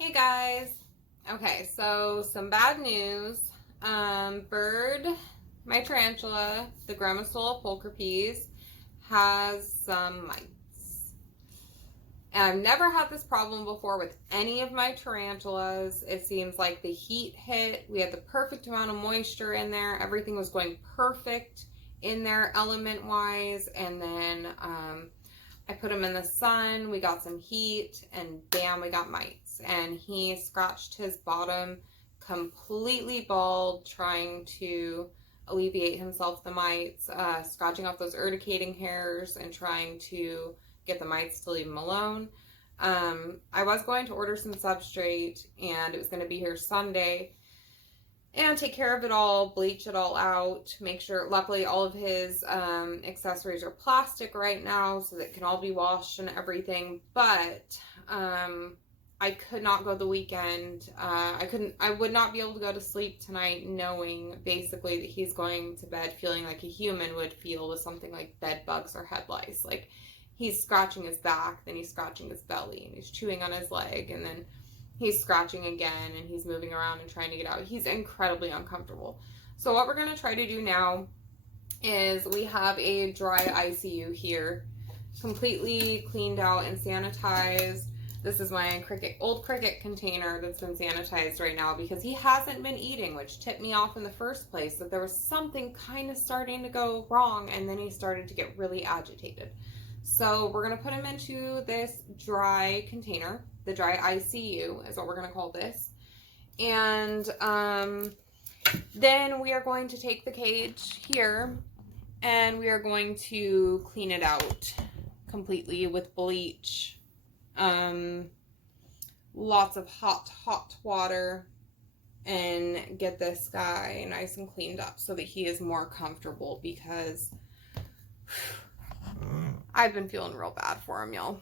Hey guys. Okay, so some bad news. Bird, my tarantula, the Grammostola pulchripes, has some mites. And I've never had this problem before with any of my tarantulas. It seems like the heat hit. We had the perfect amount of moisture in there. Everything was going perfect in there element-wise. And then I put him in the sun, we got some heat, and bam, we got mites. And he scratched his bottom completely bald, trying to alleviate himself the mites, scratching off those urticating hairs and trying to get the mites to leave him alone. I was going to order some substrate, and it was going to be here Sunday, and take care of it all, bleach it all out, make sure, luckily all of his accessories are plastic right now, so that it can all be washed and everything, but I could not go the weekend. I would not be able to go to sleep tonight knowing basically that he's going to bed feeling like a human would feel with something like bed bugs or head lice. Like, he's scratching his back, then he's scratching his belly, and he's chewing on his leg, and then he's scratching again, and he's moving around and trying to get out. He's incredibly uncomfortable. So what we're going to try to do now is we have a dry ICU here, completely cleaned out and sanitized. This is my old cricket container that's been sanitized right now because he hasn't been eating, which tipped me off in the first place that there was something kind of starting to go wrong, and then he started to get really agitated. So we're going to put him into this dry container. The dry ICU is what we're going to call this. And then we are going to take the cage here and we are going to clean it out completely with bleach. Lots of hot water, and get this guy nice and cleaned up so that he is more comfortable, because I've been feeling real bad for him, y'all.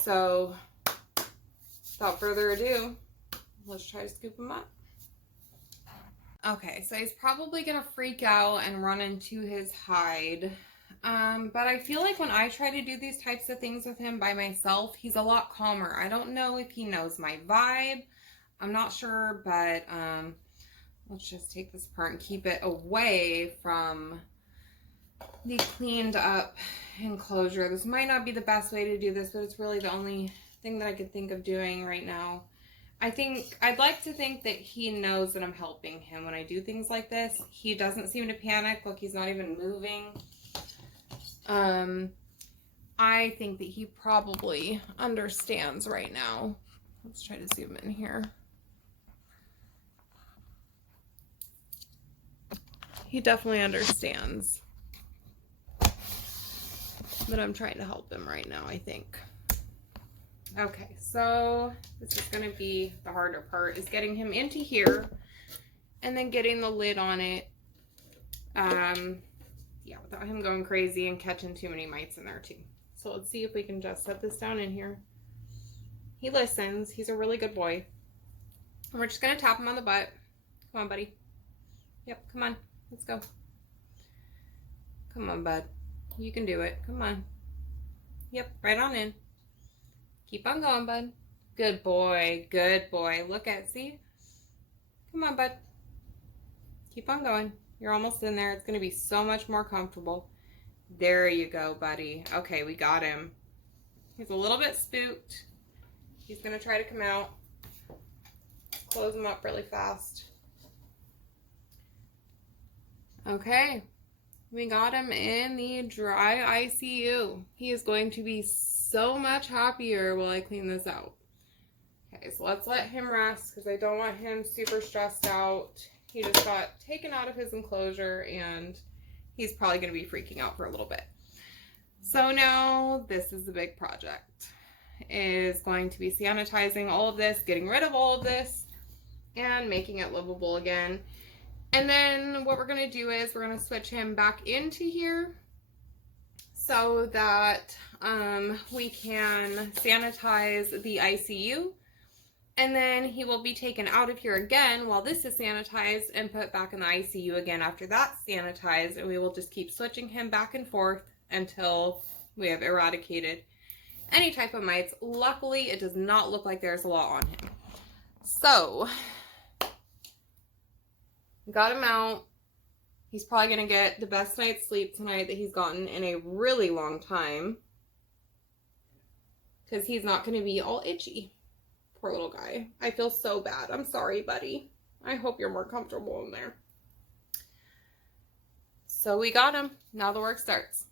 So without further ado, let's try to scoop him up. Okay, so he's probably gonna freak out and run into his hide. But I feel like when I try to do these types of things with him by myself, he's a lot calmer. I don't know if he knows my vibe. I'm not sure, but let's just take this part and keep it away from the cleaned up enclosure. This might not be the best way to do this, but it's really the only thing that I could think of doing right now. I'd like to think that he knows that I'm helping him when I do things like this. He doesn't seem to panic. Look, he's not even moving. I think that he probably understands right now. Let's try to zoom in here. He definitely understands that I'm trying to help him right now, I think. Okay, so this is going to be the harder part, is getting him into here and then getting the lid on it. Yeah, without him going crazy and catching too many mites in there too. So let's see if we can just set this down in here. He listens. He's a really good boy. And we're just going to tap him on the butt. Come on, buddy. Yep, come on. Let's go. Come on, bud. You can do it. Come on. Yep, right on in. Keep on going, bud. Good boy. Good boy. Look at, see? Come on, bud. Keep on going. You're almost in there. It's going to be so much more comfortable. There you go, buddy. Okay, we got him. He's a little bit spooked. He's going to try to come out. Close him up really fast. Okay. We got him in the dry ICU. He is going to be so much happier while I clean this out. Okay, so let's let him rest because I don't want him super stressed out. He just got taken out of his enclosure and he's probably going to be freaking out for a little bit. So now this is the big project. Is going to be sanitizing all of this, getting rid of all of this, and making it livable again. And then what we're going to do is we're going to switch him back into here so that we can sanitize the ICU. And then he will be taken out of here again while this is sanitized and put back in the ICU again after that's sanitized. And we will just keep switching him back and forth until we have eradicated any type of mites. Luckily, it does not look like there's a lot on him. So, got him out. He's probably going to get the best night's sleep tonight that he's gotten in a really long time. Because he's not going to be all itchy. Poor little guy. I feel so bad. I'm sorry, buddy. I hope you're more comfortable in there. So we got him. Now the work starts.